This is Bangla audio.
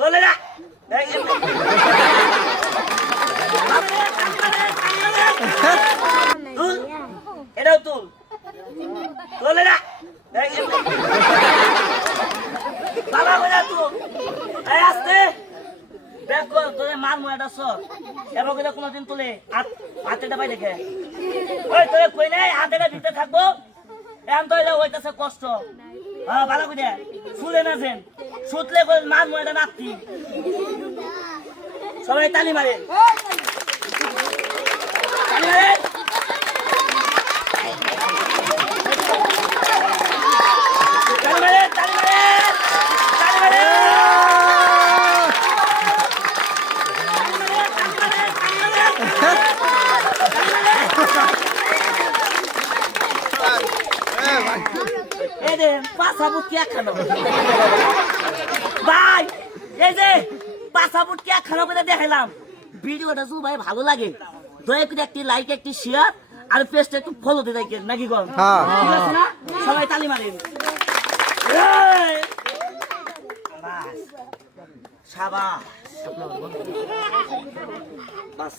বলে না তুল এটাও তুল বলে না বাবা বলে তুল এই আসতে দেখো তোরে মার ময়টা সর এবার কিন্তু কোনোদিন তুলে হাতেটা পাই দেখে ওই তোরে কই নাই হাতেটা ভিতরে থাকবো এখন তো এটা হইতেছে কষ্ট হ্যাঁ ভালো করে শুলে না যেন শুতলে মার ময়টা নাতি সবাই তালি মারে তালি মারে ভাই এই যে পাসাপুট কি খানো করে দেখাইলাম ভিডিওটা যদি ভাই ভালো লাগে দয়া করে একটি লাইক একটি শেয়ার আর পেজটা একটু ফলো দিয়ে রাখেন নাকি গো ঠিক আছে না সবাই তালি মারেন সাবাস বাস